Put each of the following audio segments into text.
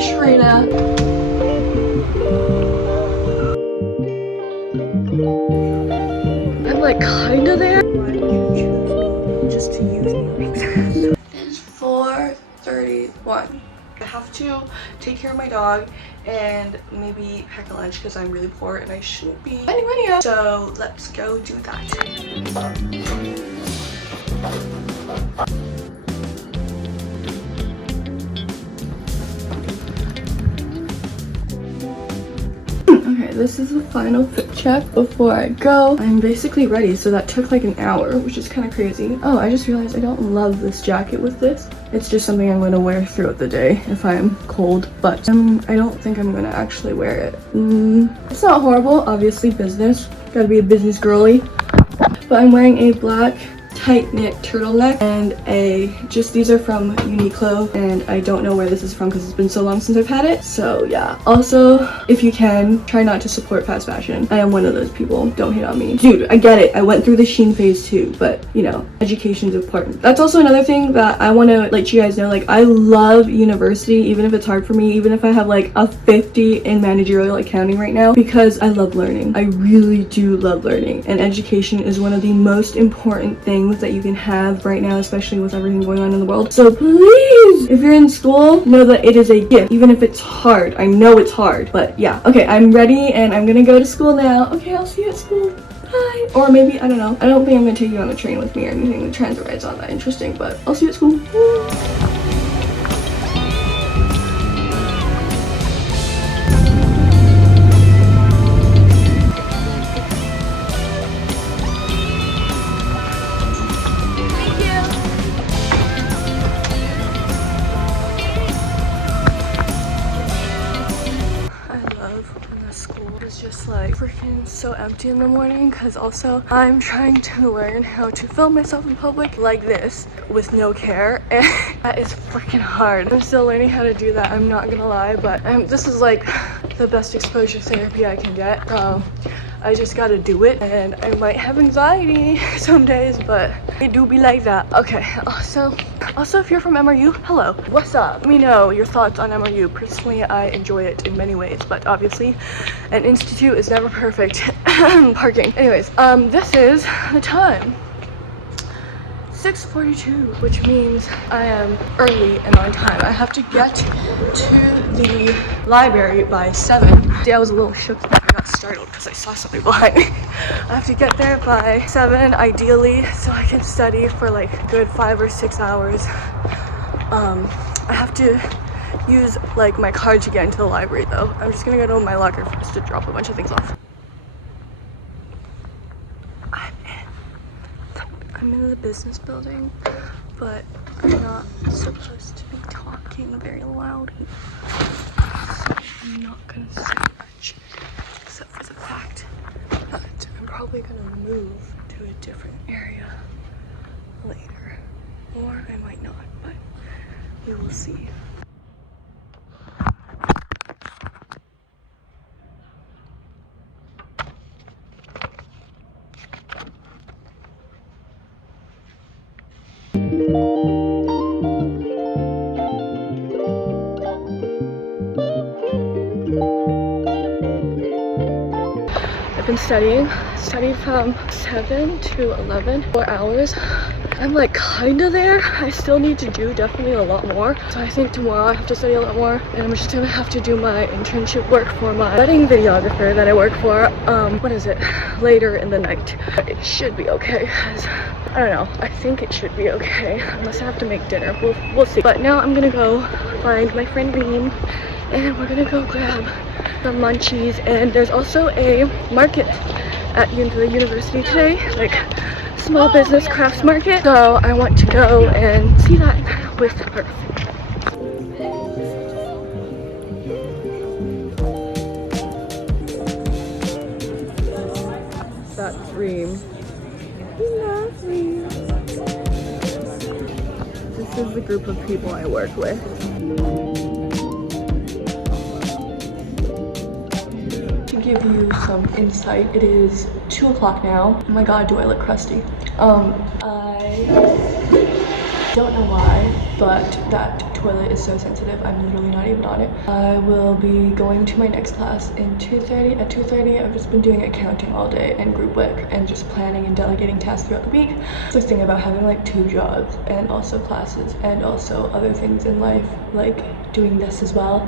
Sharina. I'm like kinda there. Why would you choose me just to use me? It's 4:31. I have to take care of my dog and maybe pack a lunch because I'm really poor and I shouldn't be spending money out. So let's go do that. Okay, this is the final fit check before I go. I'm basically ready, so that took like an hour, which is kind of crazy. Oh, I just realized I don't love this jacket with this. It's just something I'm going to wear throughout the day if I'm cold, but I don't think I'm going to actually wear it. It's not horrible, obviously business. Gotta be a business girly. But I'm wearing a black tight knit turtleneck and these are from Uniqlo, and I don't know where this is from because it's been so long since I've had it. So yeah, also if you can, try not to support fast fashion. I am one of those people. Don't hate on me, dude. I get it, I went through the Shein phase too, but you know, education is important. That's also another thing that I want to let you guys know. Like, I love university, even if it's hard for me, even if I have like a 50 in managerial accounting right now, because I love learning. I really do love learning, and education is one of the most important things that you can have right now, especially with everything going on in the world. So please, if you're in school, know that it is a gift, even if it's hard. I know it's hard, but yeah. Okay, I'm ready and I'm gonna go to school now. Okay, I'll see you at school. Bye. Or maybe, I don't know. I don't think I'm gonna take you on the train with me or anything. The transit ride's not that interesting, but I'll see you at school. Just like freaking so empty in the morning, because also I'm trying to learn how to film myself in public like this with no care, and that is freaking hard. I'm still learning how to do that, I'm not gonna lie, but this is like the best exposure therapy I can get. I just gotta do it, and I might have anxiety some days, but it do be like that. Okay, also if you're from MRU, hello, what's up? Let me know your thoughts on MRU. Personally, I enjoy it in many ways, but obviously an institute is never perfect. Parking. Anyways, this is the time. 6:42, which means I am early and on time. I have to get to the library by 7. See, I was a little shook when I got startled because I saw something behind me. I have to get there by 7 ideally, so I can study for like a good 5 or 6 hours. I have to use like my card to get into the library though. I'm just gonna go to my locker first to drop a bunch of things off. I'm in the business building, but I'm not supposed to be talking very loudly, so I'm not gonna say much, except for the fact that I'm probably gonna move to a different area later, or I might not, but we will see. I've been studied from 7 to 11, 4 hours. I'm like kinda there. I still need to do definitely a lot more. So I think tomorrow I have to study a lot more, and I'm just gonna have to do my internship work for my wedding videographer that I work for, what is it, later in the night. But it should be okay, because I don't know, I think it should be okay, unless I have to make dinner. We'll see. But now I'm gonna go find my friend Reem, and we're gonna go grab some munchies. And there's also a market at the university today, like small business crafts market, so I want to go and see that with her. That's Reem. We love Reem. This is the group of people I work with. To give you some insight, it is 2 o'clock now. Oh my god, do I look crusty. I don't know why, but that toilet is so sensitive. I'm literally not even on it. I will be going to my next class in 2:30. At 2:30, I've just been doing accounting all day and group work and just planning and delegating tasks throughout the week. Just thinking about having like 2 jobs and also classes and also other things in life, like doing this as well.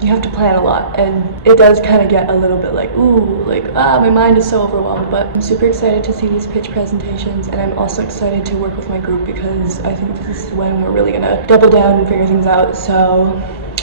You have to plan a lot, and it does kind of get a little bit like, ooh, like, my mind is so overwhelmed. But I'm super excited to see these pitch presentations, and I'm also excited to work with my group because I think this is when we're really gonna double down and figure things out. So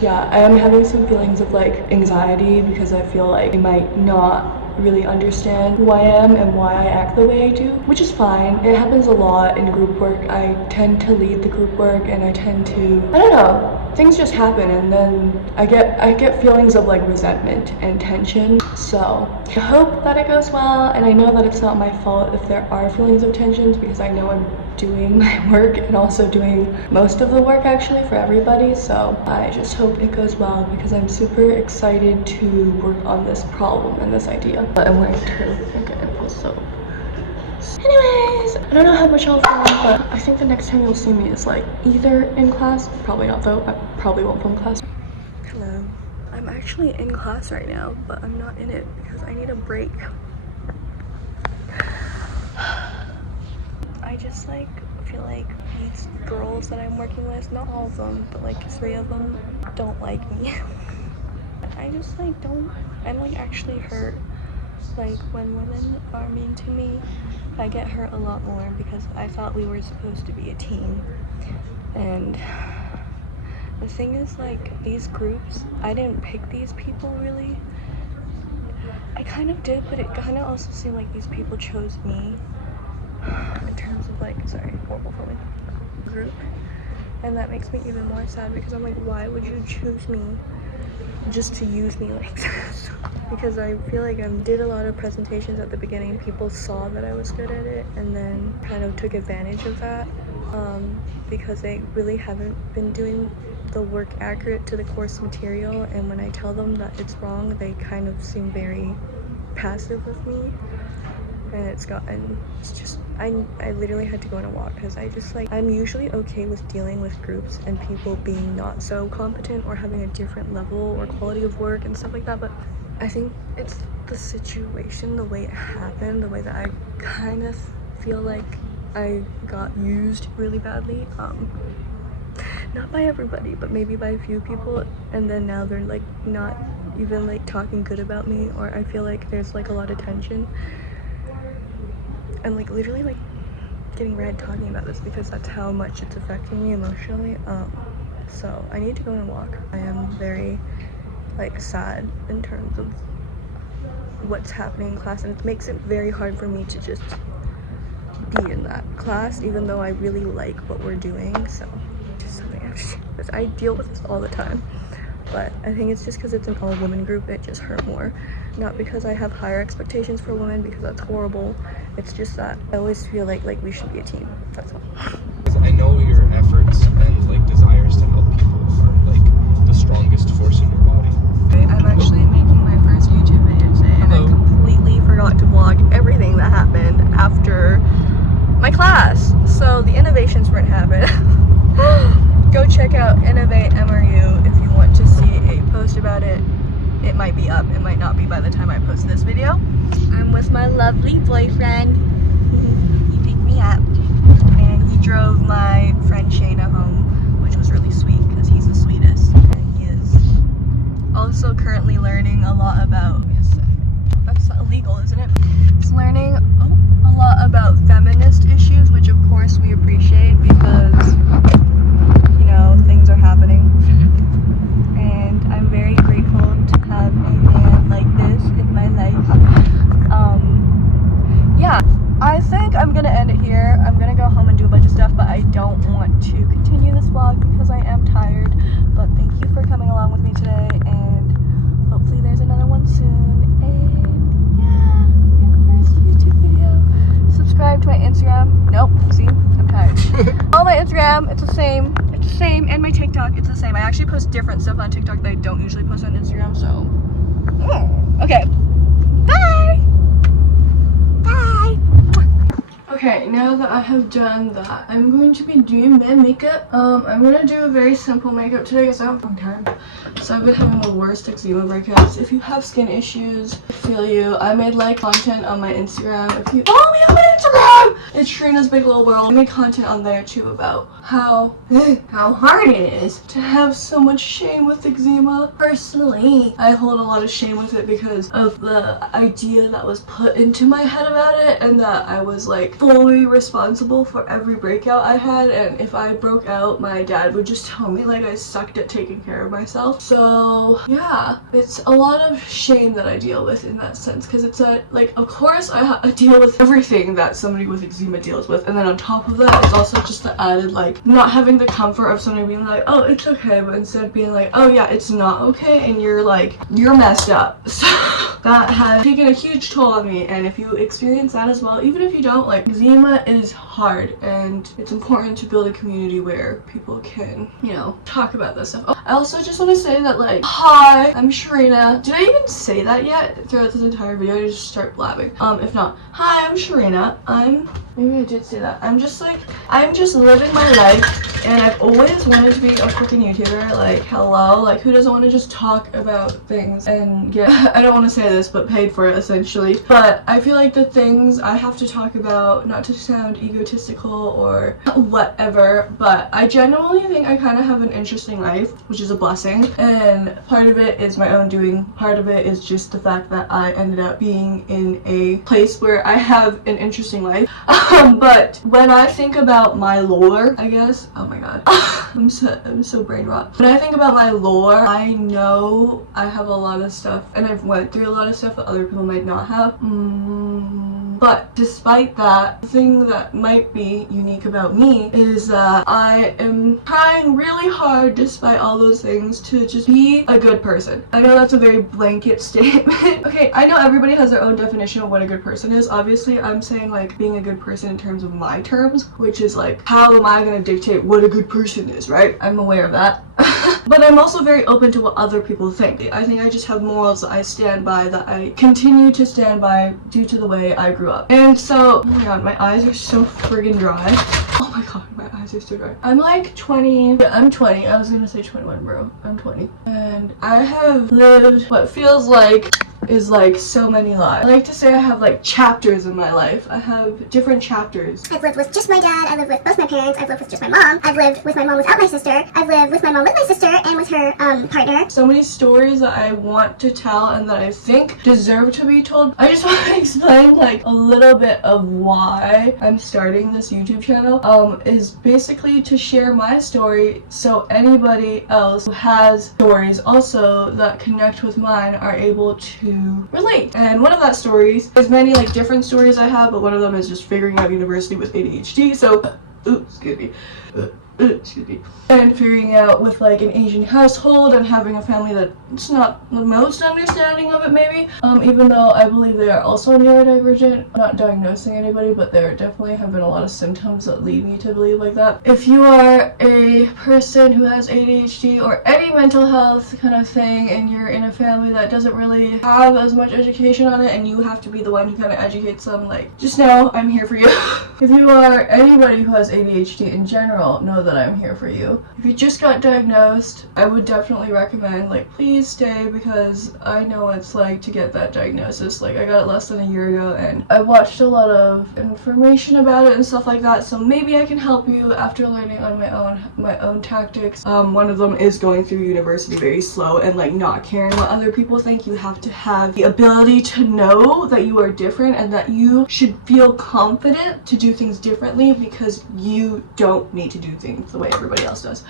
yeah, I am having some feelings of like anxiety because I feel like they might not really understand who I am and why I act the way I do, which is fine. It happens a lot in group work. I tend to lead the group work, and I tend to, I don't know, things just happen, and then I get feelings of like resentment and tension. So I hope that it goes well, and I know that it's not my fault if there are feelings of tensions because I know I'm doing my work and also doing most of the work actually for everybody. So I just hope it goes well because I'm super excited to work on this problem and this idea. But I'm wearing turtle soap. Anyways, I don't know how much I'll film, but I think the next time you'll see me is like either in class, probably not though, I probably won't film class. Hello, I'm actually in class right now, but I'm not in it because I need a break. I just like feel like these girls that I'm working with, not all of them, but like 3 of them don't like me. I just like I'm like actually hurt. Like when women are mean to me, I get hurt a lot more because I thought we were supposed to be a team. And the thing is, like, these groups, I didn't pick these people really. I kind of did, but it kind of also seemed like these people chose me in terms of like, sorry, horrible for me, group. And that makes me even more sad because I'm like, why would you choose me just to use me like this? Because I feel like I did a lot of presentations at the beginning. People saw that I was good at it and then kind of took advantage of that because they really haven't been doing the work accurate to the course material. And when I tell them that it's wrong, they kind of seem very passive with me. And it's just, I literally had to go on a walk because I just like, I'm usually okay with dealing with groups and people being not so competent or having a different level or quality of work and stuff like that, but I think it's the situation, the way it happened, the way that I kind of feel like I got used really badly. Not by everybody, but maybe by a few people, and then now they're like not even like talking good about me, or I feel like there's like a lot of tension. I'm like literally like getting red talking about this because that's how much it's affecting me emotionally. So I need to go on a walk. I am very like sad in terms of what's happening in class, and it makes it very hard for me to just be in that class even though I really like what we're doing. So just something I have to do with. I deal with this all the time, but I think it's just because it's an all-women group, it just hurt more. Not because I have higher expectations for women, because that's horrible. It's just that I always feel like we should be a team. That's all. I know your efforts and like desires to help people are like the strongest force in your body. I'm actually making my first YouTube video today, and I completely forgot to vlog everything that happened after my class. So the innovation sprint happened. Go check out Innovate MRU if you want to see a post about it. It might be up, it might not be by the time I post this video. I'm with my lovely boyfriend. He picked me up and he drove my friend Shayna home, which was really sweet because he's the sweetest. And he is also currently learning a lot about, that's illegal, isn't it? He's learning a lot about feminist issues, which of course we appreciate because, you know, things are happening. And I'm very grateful to have a man like this in my life. Yeah, I think I'm gonna end it here. I'm gonna go home and do a bunch of stuff, but I don't want to continue this vlog because I am tired. But thank you for coming along with me today, and hopefully there's another one soon. And yeah, my first YouTube video. Subscribe to my Instagram. Nope, see, I'm tired. On my Instagram, it's the same, and my TikTok, it's the same. I actually post different stuff on TikTok that I don't usually post on Instagram, so okay, bye. Okay, now that I have done that, I'm going to be doing my makeup. I'm gonna do a very simple makeup today because I don't have time. So I've been having the worst eczema breakouts. If you have skin issues, I feel you. I made like content on my Instagram. If you follow me on my Instagram, it's Sharina's Big Little World. I made content on there too about how hard it is to have so much shame with eczema. Personally, I hold a lot of shame with it because of the idea that was put into my head about it, and that I was like fully responsible for every breakout I had, and if I broke out, my dad would just tell me like I sucked at taking care of myself. So yeah, it's a lot of shame that I deal with in that sense, because it's like, of course I deal with everything that somebody with eczema deals with, and then on top of that it's also just the added like not having the comfort of somebody being like, oh, it's okay, but instead being like, oh yeah, it's not okay, and you're messed up. So that has taken a huge toll on me, and if you experience that as well, even if you don't, like, eczema is hard, and it's important to build a community where people can, you know, talk about this stuff. Oh, I also just want to say that, like, hi, I'm Sharina. Did I even say that yet throughout this entire video? I just start blabbing. If not, hi, I'm Sharina. Maybe I did say that. I'm just living my life, and I've always wanted to be a freaking YouTuber. Like, hello, like, who doesn't want to just talk about things and get, I don't want to say this, but paid for it essentially. But I feel like the things I have to talk about, not to sound egotistical or whatever, but I genuinely think I kind of have an interesting life, which is a blessing. And part of it is my own doing. Part of it is just the fact that I ended up being in a place where I have an interesting life. But when I think about my lore, I guess, oh my god, I'm so brain rot. When I think about my lore, I know I have a lot of stuff, and I've went through a lot of stuff that other people might not have. But despite that, the thing that might be unique about me is that I am trying really hard, despite all those things, to just be a good person. I know that's a very blanket statement. Okay, I know everybody has their own definition of what a good person is. Obviously, I'm saying like being a good person in terms of my terms, which is like, how am I gonna dictate what a good person is, right? I'm aware of that. But I'm also very open to what other people think. I think I just have morals that I stand by, that I continue to stand by due to the way I grew up. And so, oh my god, my eyes are so friggin' dry. Oh my god, my eyes are so dry. I'm like 20. Yeah, I'm 20. I was gonna say 21, bro. I'm 20. And I have lived what feels like is like so many lives. I like to say I have like chapters in my life. I have different chapters. I've lived with just my dad, I've lived with both my parents, I've lived with just my mom, I've lived with my mom without my sister, I've lived with my mom with my sister and with her partner. So many stories that I want to tell and that I think deserve to be told. I just want to explain like a little bit of why I'm starting this YouTube channel. Is basically to share my story so anybody else who has stories also that connect with mine are able to relate. And one of that stories, there's many like different stories I have, but one of them is just figuring out university with ADHD. So, excuse me. And figuring out with like an Asian household and having a family that's not the most understanding of it maybe, even though I believe they are also neurodivergent. I'm not diagnosing anybody, but there definitely have been a lot of symptoms that lead me to believe like that. If you are a person who has ADHD or any mental health kind of thing, and you're in a family that doesn't really have as much education on it, and you have to be the one who kind of educates them, like, just know I'm here for you. If you are anybody who has ADHD in general, know that I'm here for you. If you just got diagnosed, I would definitely recommend, like, please stay, because I know what it's like to get that diagnosis. Like, I got it less than a year ago, and I watched a lot of information about it and stuff like that, so maybe I can help you after learning on my own tactics. One of them is going through university very slow and like not caring what other people think. You have to have the ability to know that you are different and that you should feel confident to do things differently, because you don't need to do things the way everybody else does.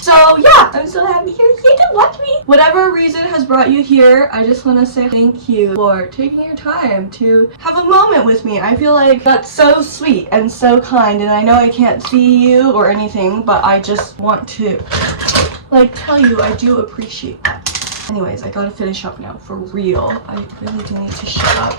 So yeah, I'm so happy you're here to watch me. Whatever reason has brought you here, I just want to say thank you for taking your time to have a moment with me. I feel like that's so sweet and so kind, and I know I can't see you or anything, but I just want to like tell you I do appreciate that. Anyways, I gotta finish up now, for real. I really do need to shut up.